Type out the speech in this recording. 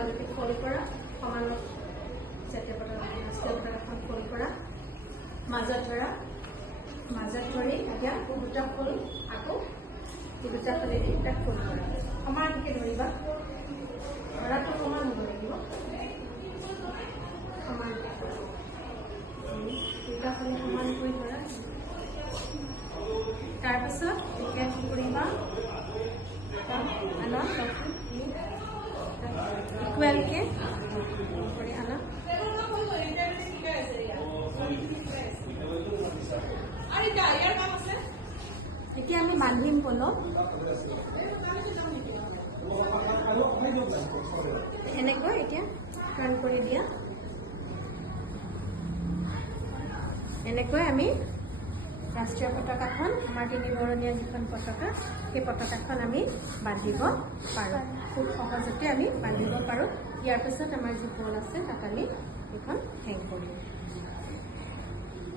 মাজতে ফল্ড কৰা, সমানত জাতীয় পতাকাখন ফল্ড কৰা, মাজত ধৰা, মাজত ধৰি এতিয়া দুটা ফুল আকৌ দুটা ফুল এটা ফল্ড কৰা, সমানকৈ ধৰিবা, ধৰাটো সমান হ'ব লাগিব, সমানকৈ দুটা ফুল সমানকৈ ধৰা। তাৰপিছত এতিয়া কি কৰিবা, আনা ইকুৱেলকৈ কৰি আনা, এতিয়া আমি বান্ধিম পলক, এনেকৈ এতিয়া টাৰ্ণ কৰি দিয়া, এনেকৈ আমি ৰাষ্ট্ৰীয় পতাকাখন, আমাৰ 3 বৰণীয়া যিখন পতাকা, সেই পতাকাখন আমি বান্ধিব পাৰোঁ, খুব সহজতে আমি বান্ধিব পাৰোঁ। ইয়াৰ পিছত আমাৰ যি পল আছে তাত আমি এইখন হেং কৰিম।